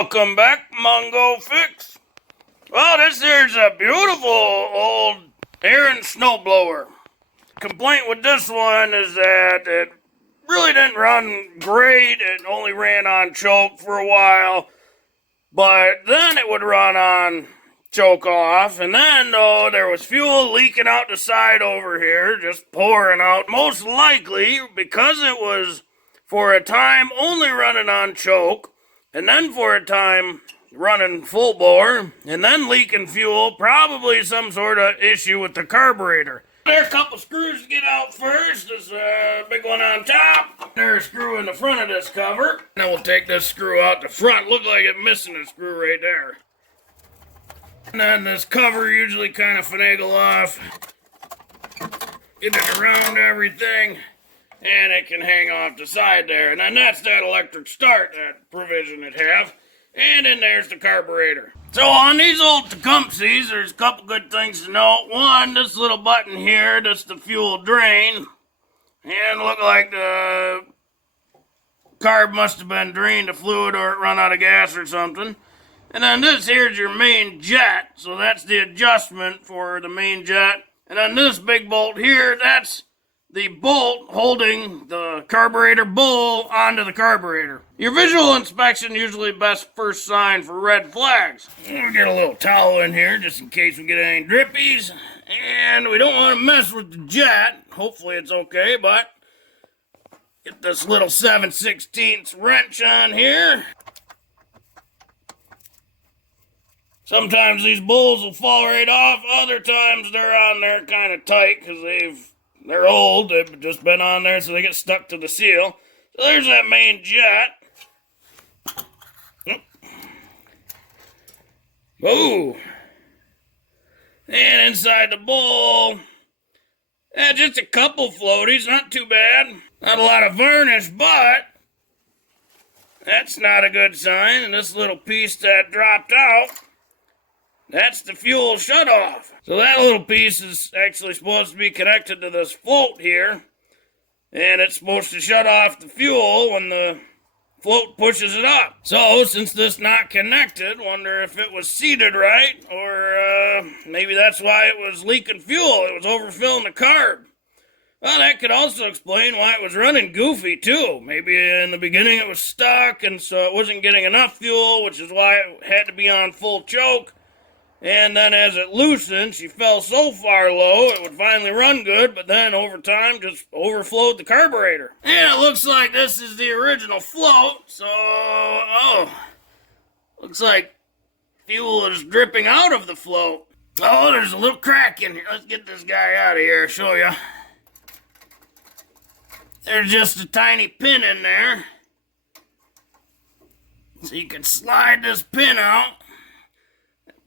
Welcome back, Mongo Fix. Well, this here's a beautiful old Ariens snowblower. Complaint with this one is that it really didn't run great. It only ran on choke for a while, but then it would run on choke off, and then there was fuel leaking out the side over here, just pouring out. Most likely because it was for a time only running on choke, and then for a time running full bore, and then leaking fuel, probably some sort of issue with the carburetor. There are a couple screws to get out first. There's a big one on top. There's a screw in the front of this cover. Then we'll take this screw out the front. Look like it's missing a screw right there. And then this cover usually kind of finagle off. Get it around everything, and it can hang off the side there. And then that's that electric start, that provision it have. And then there's the carburetor. So on these old Tecumsehs, there's a couple good things to note. One, this little button here, that's the fuel drain. And look like the carb must have been drained of fluid or it run out of gas or something. And then this here's your main jet. So that's the adjustment for the main jet. And then this big bolt here, that's the bolt holding the carburetor bowl onto the carburetor. Your visual inspection usually best first sign for red flags. We'll get a little towel in here just in case we get any drippies. And we don't want to mess with the jet. Hopefully it's okay, but get this little 7/16 wrench on here. Sometimes these bowls will fall right off. Other times they're on there kind of tight because they're old. They've just been on there, so they get stuck to the seal. So there's that main jet. Ooh. And inside the bowl, just a couple floaties, not too bad. Not a lot of varnish, but that's not a good sign. And this little piece that dropped out, that's the fuel shutoff. So that little piece is actually supposed to be connected to this float here. And it's supposed to shut off the fuel when the float pushes it up. So since this not connected, wonder if it was seated right, or maybe that's why it was leaking fuel. It was overfilling the carb. Well, that could also explain why it was running goofy too. Maybe in the beginning it was stuck, and so it wasn't getting enough fuel, which is why it had to be on full choke. And then as it loosened, she fell so far low, it would finally run good, but then over time just overflowed the carburetor. And it looks like this is the original float, so, looks like fuel is dripping out of the float. Oh, there's a little crack in here. Let's get this guy out of here, show you. There's just a tiny pin in there. So you can slide this pin out.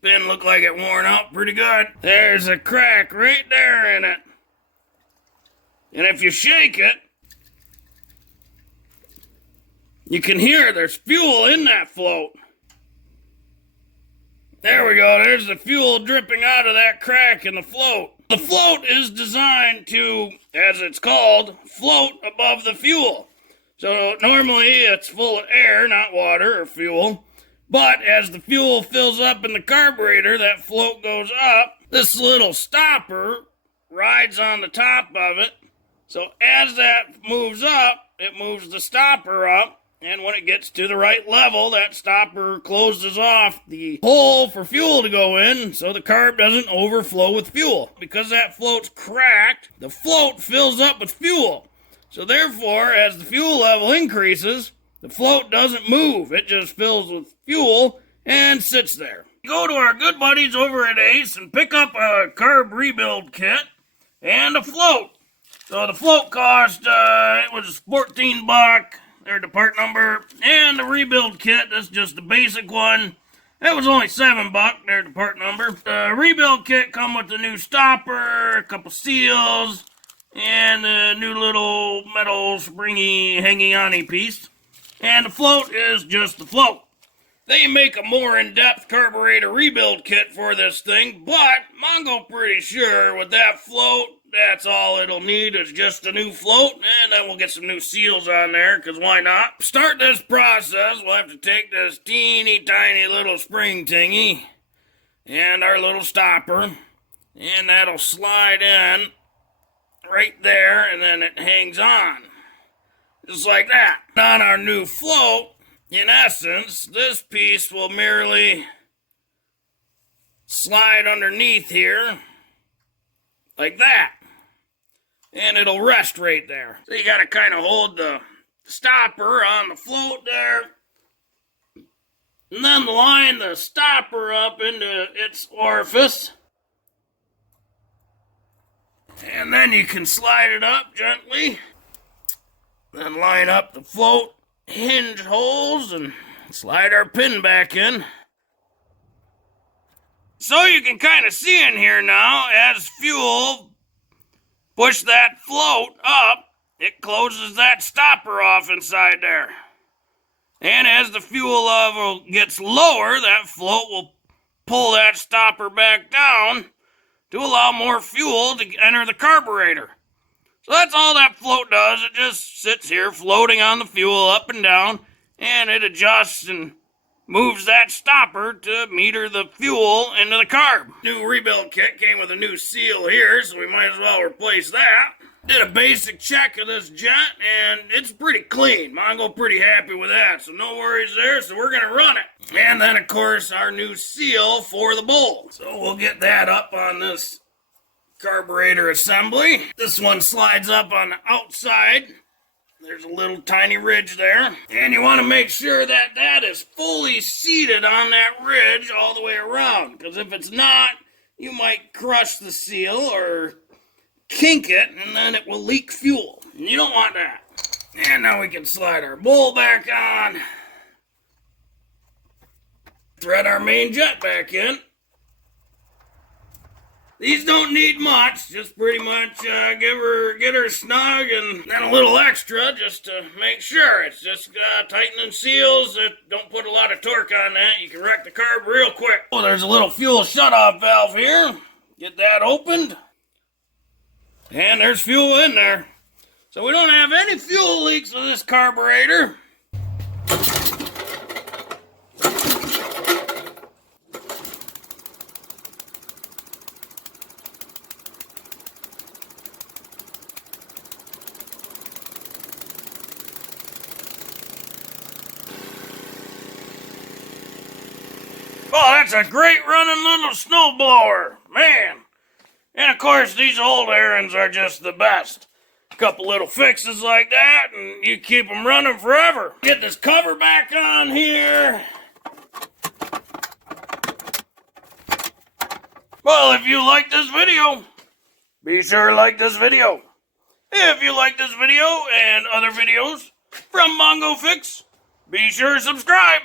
Pin looked like it worn out pretty good. There's a crack right there in it. And if you shake it, you can hear there's fuel in that float. There we go. There's the fuel dripping out of that crack in the float. The float is designed to, as it's called, float above the fuel. So normally it's full of air, not water or fuel. But as the fuel fills up in the carburetor, that float goes up. This little stopper rides on the top of it. So as that moves up, it moves the stopper up. And when it gets to the right level, that stopper closes off the hole for fuel to go in, so the carb doesn't overflow with fuel. Because that float's cracked, the float fills up with fuel. So therefore, as the fuel level increases, the float doesn't move. It just fills with fuel and sits there. Go to our good buddies over at Ace and pick up a carb rebuild kit and a float. So the float cost, it was $14, their part number, and the rebuild kit, that's just the basic one. That was only $7, their part number. The rebuild kit come with the new stopper, a couple seals, and a new little metal springy hangy-on piece. And the float is just the float. They make a more in-depth carburetor rebuild kit for this thing, but Mongo pretty sure with that float, That's all it'll need is just a new float, and then we'll get some new seals on there, because why not? Start this process, we'll have to take this teeny tiny little spring thingy and our little stopper, and that'll slide in right there, and then it hangs on. Just like that. On our new float, in essence, this piece will merely slide underneath here, like that. And it'll rest right there. So you gotta kind of hold the stopper on the float there, and then line the stopper up into its orifice. And then you can slide it up gently. Then line up the float hinge holes and slide our pin back in. So you can kind of see in here now, as fuel push that float up, it closes that stopper off inside there. And as the fuel level gets lower, that float will pull that stopper back down to allow more fuel to enter the carburetor. So that's all that float does. It just sits here floating on the fuel up and down, and it adjusts and moves that stopper to meter the fuel into the carb. New rebuild kit came with a new seal here, so we might as well replace that. Did a basic check of this jet, and it's pretty clean. Mongo pretty happy with that, so no worries there, so we're gonna run it. And then, of course, our new seal for the bowl. So we'll get that up on this carburetor assembly. This one slides up on the outside. There's a little tiny ridge there. And you want to make sure that that is fully seated on that ridge all the way around. Because if it's not, you might crush the seal or kink it, and then it will leak fuel. And you don't want that. And now we can slide our bowl back on. Thread our main jet back in. These don't need much, just pretty much get her snug and then a little extra just to make sure. It's just tightening seals. Don't put a lot of torque on that. You can wreck the carb real quick. Oh, there's a little fuel shutoff valve here. Get that opened. And there's fuel in there. So we don't have any fuel leaks with this carburetor. Oh, that's a great running little snowblower, man. And of course, these old Ariens are just the best. A couple little fixes like that, and you keep them running forever. Get this cover back on here. Well, if you like this video, be sure to like this video. If you like this video and other videos from Mongo Fix, be sure to subscribe.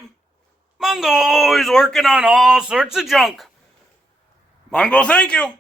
Mongo always working on all sorts of junk. Mongo, thank you.